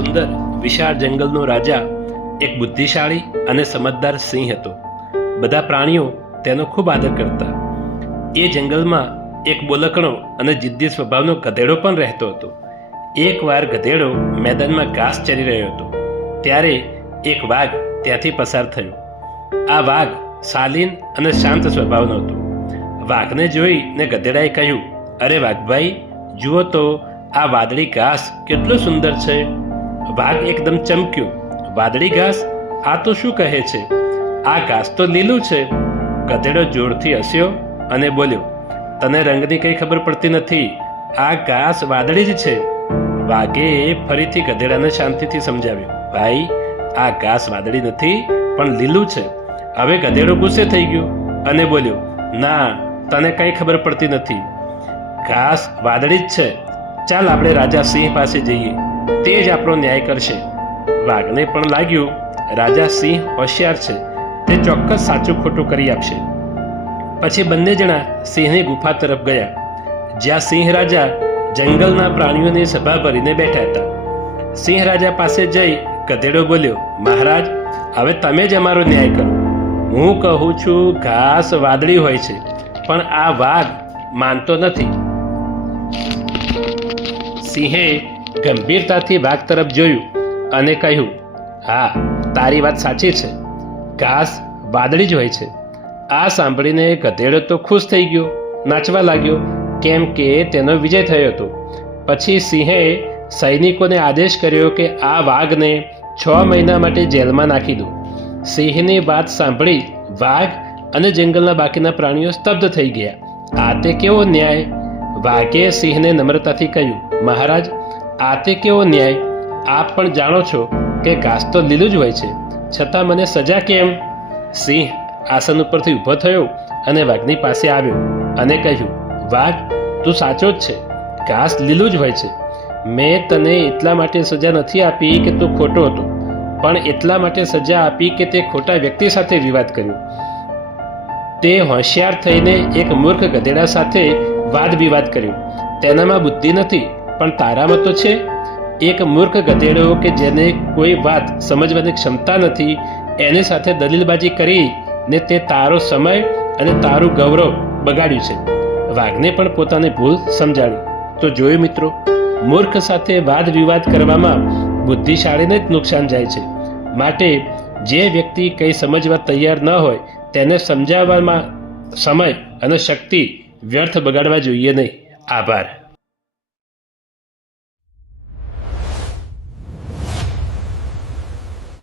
સુંદર વિશાળ જંગલનો રાજા એક બુદ્ધિશાળી અને સમજદાર સિંહ હતો. બધા પ્રાણીઓ તેનો ખૂબ આદર કરતા. એ જંગલમાં એક બોલકણો અને જિદ્દી સ્વભાવનો ગધેડો પણ રહેતો હતો. એકવાર ગધેડો મેદાનમાં ઘાસ ચરી રહ્યો હતો, ત્યારે એક વાઘ ત્યાંથી પસાર થયો. આ વાઘ શાલીન અને શાંત સ્વભાવનો હતો. વાઘને જોઈને ગધેડાએ કહ્યું, અરે વાઘભાઈ, જુઓ તો આ વાદળી ઘાસ કેટલું સુંદર છે. વાઘ એકદમ ચમક્યો. વાદળી ઘાસ? આ તો શું કહે છે? આ ઘાસ તો લીલું છે. ગધેડો જોરથી હસ્યો અને બોલ્યો, તને રંગની કંઈ ખબર પડતી નથી. આ ઘાસ વાદળી જ છે. વાઘે ફરીથી ગધેડાને શાંતિથી સમજાવ્યું, ભાઈ, આ ઘાસ વાદળી નથી પણ લીલું છે. હવે ગધેડો ગુસ્સે થઈ ગયો અને બોલ્યો, ના, તને કંઈ ખબર પડતી નથી. ઘાસ વાદળી જ છે. ચાલ આપણે રાજા સિંહ પાસે જઈએ, તે જ આપણો ન્યાય કરશે. વાઘને પણ લાગ્યું રાજા સિંહ હોશિયાર છે, તે ચોક્કસ સાચું ખોટું કરી આપશે. પછી બંને જણા સિંહની ગુફા તરફ ગયા, જ્યાં સિંહ રાજા જંગલના પ્રાણીઓની સભા ભરીને બેઠા હતા. સિંહ રાજા પાસે જઈ ગધેડો બોલ્યો, મહારાજ, હવે તમે જ અમારો ન્યાય કરો. હું કહું છું ઘાસ વાદળી હોય છે, પણ આ વાઘ માનતો નથી. સિંહે ગંભીરતાથી વાઘ તરફ જોયું અને કહ્યું, હા, તારી વાત સાચી છે. ઘાસ વાદળી જ હોય છે. આ સાંભળીને ગધેડો તો ખુશ થઈ ગયો, નાચવા લાગ્યો, કેમ કે તેનો વિજય થયો હતો. પછી સિંહે સૈનિકોને આદેશ કર્યો કે આ વાઘને 6 મહિના માટે જેલમાં નાખી દો. સિંહની વાત સાંભળી વાઘ અને જંગલના બાકીના પ્રાણીઓ સ્તબ્ધ થઈ ગયા. આ તે કેવો ન્યાય? વાઘે સિંહને નમ્રતાથી કહ્યું, મહારાજ, આ તે કેવો ન્યાય? આપ પણ જાણો છો કે ઘાસ તો લીલું જ હોય છે, છતાં મને સજા કેમ? સિંહ આસન ઉપરથી ઊભો થયો અને વાઘની પાસે આવ્યો અને કહ્યું, વાઘ, તું સાચો જ છે. ઘાસ લીલું જ હોય છે. મેં તને એટલા માટે સજા નથી આપી કે તું ખોટો હતો, પણ એટલા માટે સજા આપી કે તે ખોટા વ્યક્તિ સાથે વિવાદ કર્યો. તે હોશિયાર થઈને એક મૂર્ખ ગધેડા સાથે વાદ વિવાદ કર્યો. તેનામાં બુદ્ધિ નથી, પણ તારામાં તો છે. એક મૂર્ખ ગધેડો કે જેને કોઈ વાત સમજવાની ક્ષમતા નથી, એની સાથે દલીલબાજી કરીને તે તારો સમય અને તારું ગૌરવ બગાડ્યું છે. વાઘને પણ પોતાની ભૂલ સમજાવી. તો જોયું મિત્રો, મૂર્ખ સાથે વાદ વિવાદ કરવામાં બુદ્ધિશાળીને જ નુકસાન જાય છે. માટે જે વ્યક્તિ કંઈ સમજવા તૈયાર ન હોય તેને સમજાવવામાં સમય અને શક્તિ વ્યર્થ બગાડવા જોઈએ નહીં. આભાર.